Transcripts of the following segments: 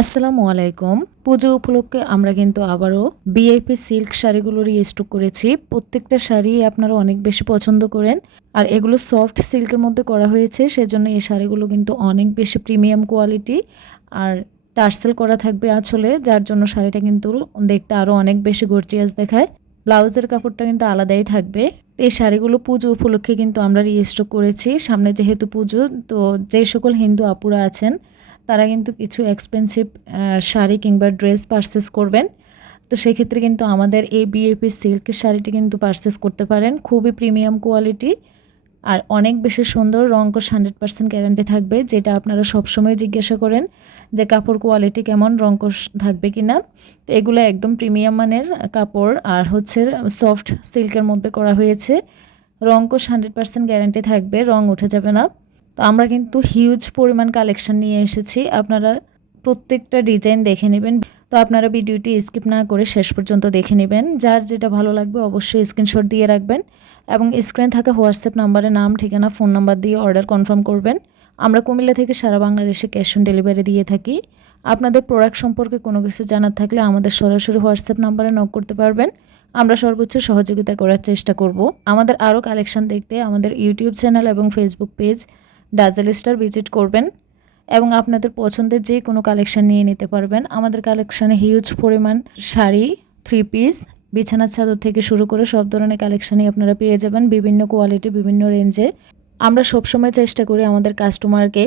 আসসালামু আলাইকুম। পুজো উপলক্ষে আমরা কিন্তু আবারও বিআইপি সিল্ক শাড়িগুলো রিস্টক করেছি। প্রত্যেকটা শাড়ি আপনারা অনেক বেশি পছন্দ করেন। আর এগুলো সফট সিল্কের মধ্যে করা হয়েছে, সেজন্য এই শাড়িগুলো কিন্তু অনেক বেশি প্রিমিয়াম কোয়ালিটি আর টার্সেল করা থাকবে আঁচলে, যার জন্য শাড়িটা কিন্তু দেখতে আরও অনেক বেশি গর্জিয়াস দেখায়। ব্লাউজের কাপড়টা কিন্তু আলাদাই থাকবে। এই শাড়িগুলো পুজো উপলক্ষে কিন্তু আমরা রিস্টক করেছি। সামনে যেহেতু পুজো, তো যে সকল হিন্দু আপুরা আছেন তারা কিন্তু কিছু এক্সপেন্সিভ শাড়ি কিংবা ড্রেস পারচেস করবেন। তো সেক্ষেত্রে কিন্তু আমাদের এই বিএপি সিল্কের শাড়িটি কিন্তু পারচেস করতে পারেন। খুবই প্রিমিয়াম কোয়ালিটি আর অনেক বেশি সুন্দর রঙ্কশ হান্ড্রেড পার্সেন্ট গ্যারান্টি থাকবে, যেটা আপনারা সবসময় জিজ্ঞাসা করেন যে কাপড় কোয়ালিটি কেমন রঙ্কশ থাকবে কি না তো এগুলো একদম প্রিমিয়াম মানের কাপড় আর হচ্ছে সফট সিল্কের মধ্যে করা হয়েছে। রঙ্কশ হান্ড্রেড পার্সেন্ট গ্যারান্টি থাকবে, রং উঠে যাবে না। তো আমরা কিন্তু হিউজ পরিমাণ কালেকশন নিয়ে এসেছি। আপনারা প্রত্যেকটা ডিজাইন দেখে নেবেন। তো আপনারা ভিডিওটি স্কিপ না করে শেষ পর্যন্ত দেখে নেবেন। যার যেটা ভালো লাগবে অবশ্যই স্ক্রিনশট দিয়ে রাখবেন এবং স্ক্রিনে থাকা হোয়াটসঅ্যাপ নাম্বারে নাম, ঠিকানা ফোন নাম্বার দিয়ে অর্ডার কনফার্ম করবেন। আমরা কুমিল্লা থেকে সারা বাংলাদেশে ক্যাশ অন ডেলিভারি দিয়ে থাকি। আপনাদের প্রোডাক্ট সম্পর্কে কোনো কিছু জানার থাকলে আমাদের সরাসরি হোয়াটসঅ্যাপ নাম্বারে নক করতে পারবেন। আমরা সর্বোচ্চ সহযোগিতা করার চেষ্টা করব। আমাদের আরও কালেকশন দেখতে আমাদের ইউটিউব চ্যানেল এবং Facebook page Dazzle Star visit করবেন এবং আপনাদের পছন্দের যে কোনো কালেকশান নিয়ে নিতে পারবেন। আমাদের কালেকশানে হিউজ পরিমাণ শাড়ি থ্রি পিস বিছানার চাদর থেকে শুরু করে সব ধরনের কালেকশানই আপনারা পেয়ে যাবেন। বিভিন্ন কোয়ালিটি বিভিন্ন রেঞ্জে আমরা সবসময় চেষ্টা করি আমাদের কাস্টমারকে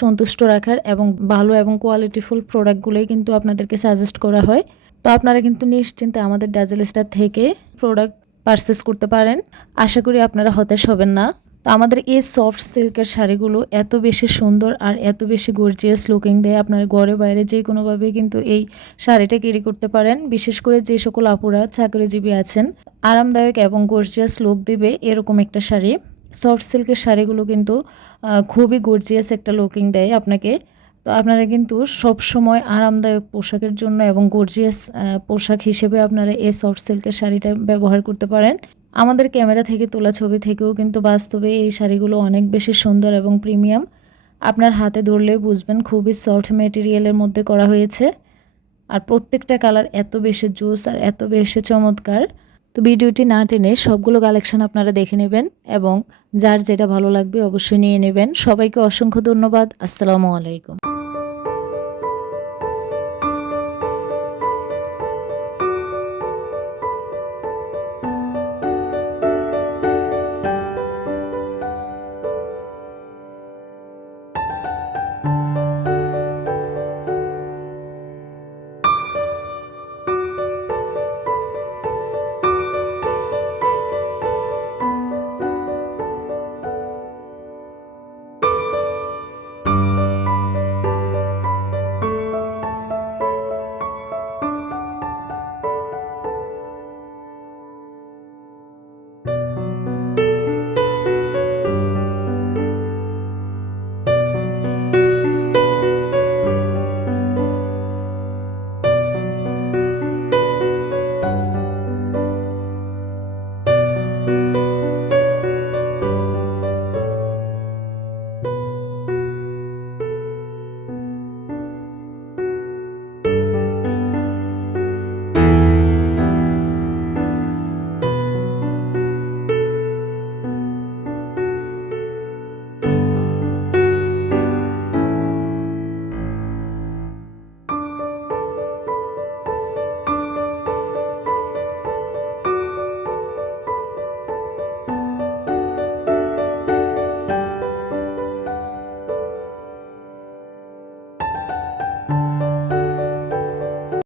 সন্তুষ্ট রাখার এবং ভালো এবং কোয়ালিটিফুল প্রোডাক্টগুলোই কিন্তু আপনাদেরকে সাজেস্ট করা হয়। তো আপনারা কিন্তু নিশ্চিন্তে আমাদের ডাজেল স্টার থেকে প্রোডাক্ট পারচেস করতে পারেন। আশা করি আপনারা হতাশ হবেন না। তো আমাদের এই সফট সিল্কের শাড়িগুলো এত বেশি সুন্দর আর এত বেশি গর্জিয়াস লুকিং দেয় আপনার ঘরে বাইরে যে কোনোভাবে কিন্তু এই শাড়িটা ক্যারি করতে পারেন। বিশেষ করে যে সকল আপুরা চাকরিজীবী আছেন, আরামদায়ক এবং গর্জিয়াস লুক দেবে এরকম একটা শাড়ি। সফট সিল্কের শাড়িগুলো কিন্তু খুবই গর্জিয়াস একটা লুকিং দেয় আপনাকে। তো আপনারা কিন্তু সব সময় আরামদায়ক পোশাকের জন্য এবং গর্জিয়াস পোশাক হিসেবে আপনারা এই সফট সিল্কের শাড়িটা ব্যবহার করতে পারেন। আমাদের ক্যামেরা থেকে তোলা ছবি থেকেও কিন্তু বাস্তবে এই শাড়িগুলো অনেক বেশি সুন্দর এবং প্রিমিয়াম। আপনার হাতে ধরলেও বুঝবেন খুবই সফট মেটেরিয়ালের মধ্যে করা হয়েছে। আর প্রত্যেকটা কালার এত বেশি জুস আর এত বেশি চমৎকার। তো ভিডিওটি না টেনে সবগুলো কালেকশন আপনারা দেখে নেবেন এবং যার যেটা ভালো লাগবে অবশ্যই নিয়ে নেবেন। সবাইকে অসংখ্য ধন্যবাদ। আসসালামু আলাইকুম।